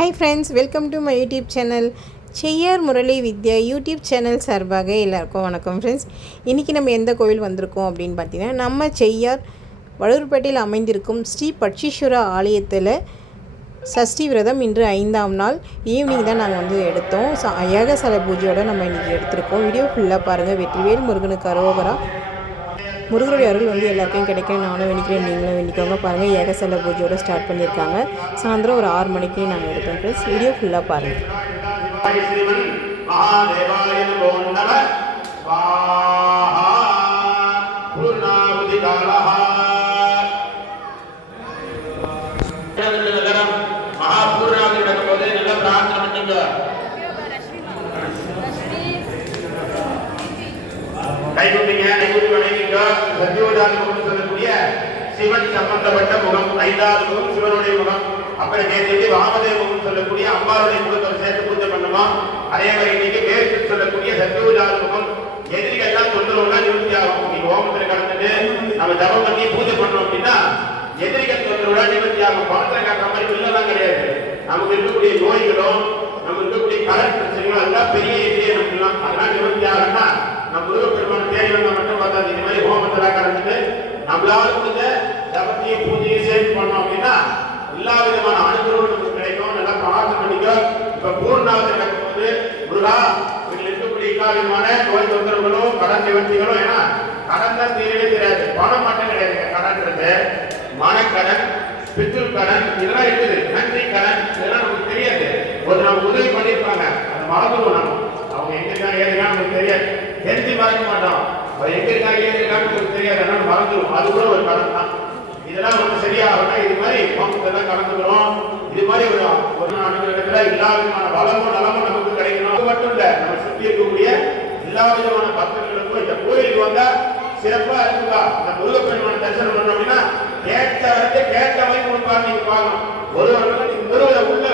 Hi friends, welcome to my YouTube channel. Cheyyar Murali Vidya YouTube channel சார்பாக எல்லாருக்கும் வணக்கம் friends. இன்றைக்கி நம்ம எந்த கோவில் வந்திருக்கோம் அப்படின்னு பார்த்தீங்கன்னா, நம்ம செய்யார் வழுவூர்பேட்டையில் அமைந்திருக்கும் ஸ்ரீ பட்சீஸ்வர ஆலயத்தில் சஷ்டி விரதம் இன்று 5ஆம் நாள் ஈவினிங் தான் நாங்கள் எடுத்தோம். ஏகசல பூஜையோடு நம்ம இன்றைக்கி எடுத்திருக்கோம். வீடியோ ஃபுல்லாக பாருங்கள். வெற்றிவேல் முருகனுக்கு அரோகரா. முருகருடைய அருள் எல்லாருக்கும் கிடைக்கும். நானும் வேண்டிக்கிறேன், நீங்களும் வேண்டிக்கோங்க. பாருங்கள், ஏகசல பூஜையோடு ஸ்டார்ட் பண்ணியிருக்காங்க. சாயந்தரம் ஒரு 6 மணிக்கு நாங்கள் எடுத்தோம் ஃப்ரெண்ட்ஸ். வீடியோ ஃபுல்லாக பாருங்கள். சொல்லக்கூடிய சிவன் சம்பந்தப்பட்ட முகம் 5வது முகம் சிவனுடைய முகம். அப்புறம் நேற்று வாமதேவ முகம் சொல்லக்கூடிய அம்பாளுடைய முகத்தை சேர்த்து பூஜை பண்ணலாம். அதே மாதிரி இன்னைக்கு மேற்கு சொல்லக்கூடிய சத்யோஜாத முகம். எதிரிகள்லாம் தொந்தரவுனா நிவர்த்தி ஆகும். நீங்க ஹோமத்துல கலந்துட்டு நம்ம ஜபம் பண்ணி பூஜை பண்ணோம் அப்படின்னா எதிரிகள் தொந்தரவுனா நிவர்த்தி ஆகும். பணத்துல காட்டுற மாதிரி இல்லதான் கிடையாது. நமக்கு இருக்கக்கூடிய நோய்களும் நமக்கு இருக்கக்கூடிய கலர் பிரச்சனைகளும் அதெல்லாம் பெரிய எதிரியை நமக்குலாம் அதெல்லாம் நிவர்த்தி ஆகும்னா நம்ம முருகப்பெருமான தேடி வந்தா மட்டும் பார்த்தா இந்த மாதிரி ஹோமத்தெல்லாம் கலந்துட்டு நம்மளால முடிஞ்ச ஜபத்தையை பூஜையை சேர்த்து பண்ணோம் அப்படின்னா எல்லா விதமான அனுகிரகம் நமக்கு கிடைக்கும். நல்லா பிரார்த்தனை பண்ணிக்கோ. இப்ப பூர்ணாவது நடக்கும்போது முருகா இவங்க இருக்கக்கூடிய எல்லா விதமான நோய் தொந்தரவுகளும் கடன் நிவர்த்திகளும், ஏன்னா கடன் தான் தீரவே தெரியாது. பணம் மட்டும் கிடையாது. கடன்றது மனக்கடன், பித்ரு கடன் இதெல்லாம் இருக்குது. நன்றி கடன் இதெல்லாம் நமக்கு தெரியாது. ஒரு நம்ம உதவி பண்ணியிருப்பாங்க, அது மறந்துடும். நம்ம அவங்க எங்க இருக்காங்க ஏதுக்கான்னு நமக்கு தெரியாது. தெரிஞ்சு மறக்க மாட்டோம். அவர் எங்க இருக்காங்க ஏதுக்கான்னு நமக்கு தெரியாது. அதனால மறந்துடும். அது கூட ஒரு கடன் தான். இதெல்லாம் நமக்கு சரியாகனா இது மாதிரி பணத்தெல்லாம் கலந்துக்கிறோம். இது மாதிரி ஒரு அனுகிரகத்துல எல்லா விதமான வளமும் நலமும் நமக்கு கிடைக்கணும். அது மட்டும் இல்ல, நம்ம சுற்றி இருக்கக்கூடிய எல்லா விதமான பக்தர்களுக்கும் இந்த கோயிலுக்கு வந்தா சிறப்பா இருக்குதா. இந்த முருகப்பெருமான தரிசனம் பண்ணோம் அப்படின்னா கேட்ட வரத்தை கேட்ட மாதிரி கொடுப்பாரு. நீங்க பார்க்கணும். ஒரு வருடம் நீங்க முருகரை உள்ள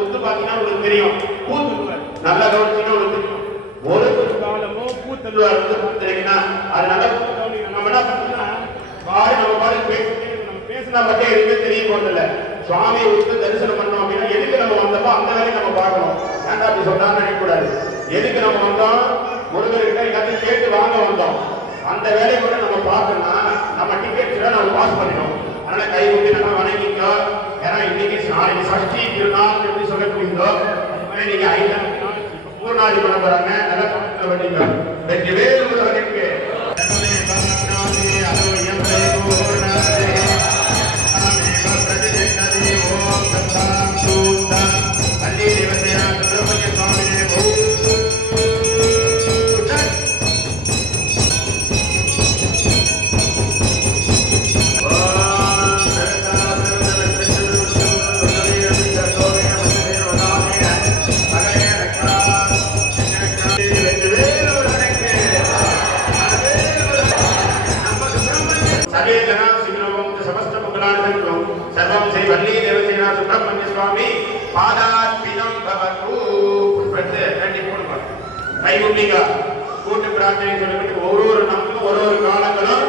ஒத்து பார்த்தீங்கன்னா உங்களுக்கு தெரியும். பூத்து நல்லா கவனிச்சீங்கன்னா உங்களுக்கு தெரியும். ஒரு காலமோ பூத்தல்வார் வந்து பார்த்துருக்கீங்கன்னா அது நல்லா நம்ம என்ன பண்ணோம்னா பாரு நம்ம பாரு பேசினா மட்டும் எதுவுமே தெரிய போறதில்ல. சுவாமியை விட்டு தரிசனம் பண்ணோம் அப்படின்னா எதுக்கு நம்ம வந்தோமோ அந்த வேலையை நம்ம பார்க்கணும். ஏன்டா அப்படி சொன்னான்னு நினைக்கக்கூடாது. எதுக்கு நம்ம வந்தோம், முருகர்கிட்ட எல்லாத்தையும் கேட்டு வாங்க வந்தோம். அந்த வேலையை கூட நம்ம பார்க்கணும்னா நம்ம டிக்கெட்ஸ் நம்ம பாஸ் பண்ணிடும். அதனால கை விட்டு நம்ம வணங்கிக்கோ. ஏன்னா இன்னைக்கு நாளைக்கு சஷ்டி திருநாள் எப்படி சொல்லக்கூடியதோ அது மாதிரி நீங்க 5ஆம் நாள் பூர்ணாதி பண்ண போறாங்க. நல்லா பார்க்க வேண்டிய வெற்றி வேறு முருகனுக்கு கூட்டு பிரார்த்தனை சொல்லப்பட்டு ஒவ்வொரு நாளும் ஒரு காலங்களும்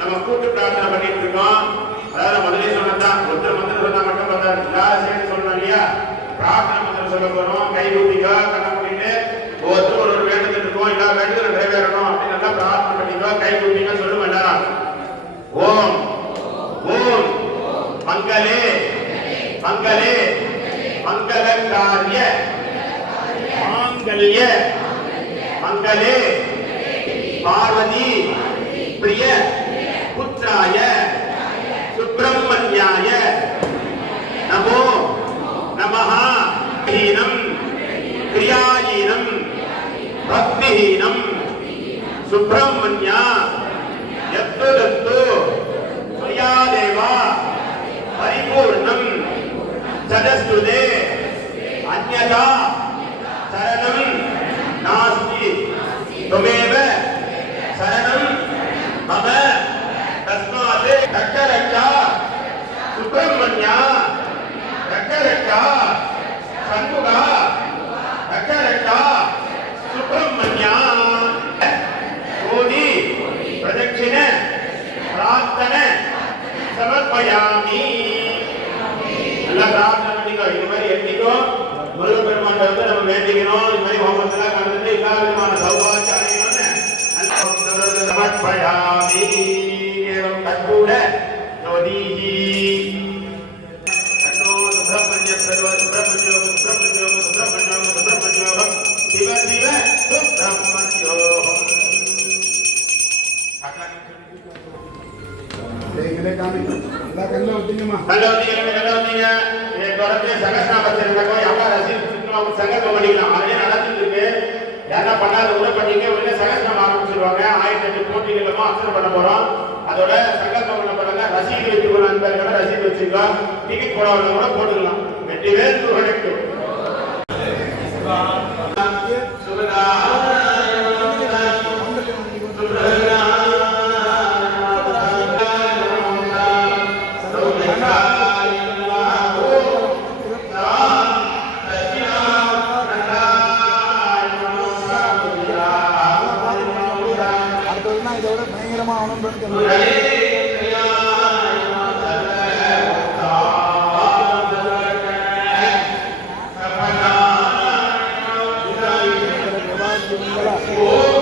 நம்ம கூட்டு பிரார்த்தனை பண்ணிட்டு இருக்கோம். அதாவது முதலே சொன்னதான் ஒருத்தர் மந்திரம் சொன்னா மட்டும் பார்த்தா எல்லாரும் சேர்ந்து சொல்லணும் இல்லையா. பிரார்த்தனை மந்திரம் சொல்ல போறோம். கை ஊட்டிக்கோ, கண்ண மூடிட்டு ஒவ்வொருத்தரும் ஒரு வேண்டுதல் இருக்கும். எல்லா வேண்டுதலும் நிறைவேறணும் அப்படின்னு நல்லா பிரார்த்தனை பண்ணிக்கோ. கை ஊட்டிங்க சொல்லுவோம் எல்லாரும். ஓம் ஓம் மங்களே மங்களே மங்களகாரிய மாங்கல்ய மங்களே பார்வதி பிரிய புத்ராய சுப்பிரமணியாய நமோ நமஹ. ஹீனம் கிரியாஹீனம் பக்திஹீனம் சுப்பிரமணியா யத்துதத்து மரியாதேவா பரிபூர்ணம் சதஸ்துதே அன்யதா சரணம் நாஸ்தி துமேவ சரணம் மம தஸ்மாத் ரட்ச ரட்சா சுப்பிரமணியா ரட்ச ரட்சா சண்முகா ரட்ச ரட்சா சுப்பிரமணியா. கோடி பிரதட்சிண பிரார்த்தனை சமர்ப்பயாமி. நல்லா பிரார்த்தனை பண்ணிக்கோ. இது மாதிரி என்னைக்கும் அடையணும், இது மாதிரி ஹோமத்துல கலந்துட்டு எல்லா விதமான சௌபாகியம் அடையணும்னு சமர்ப்பயாமி. ஏவம் கற்பூர ஜோதிஹி தன்னோ சுப்ரமண்யம் பிரதோ சுப்ரமண்யோகம் சுப்ரமண்யோகம் சுப்ரமண்யோகம் சுப்ரமண்யோகம் சிவ சிவ சுப்ரமண்யோகம். அதோட சங்கல்பம் பண்ண போறாங்க. ரசீது வச்சுக்கணும், நண்பர்கள ரசீது வச்சுக்கலாம். டிக்கெட் போடாதவங்க கூட போட்டுக்கலாம். வெற்றி வேறு துறைக்கு இதோட பயங்கரமா ஆனந்தம் ஓ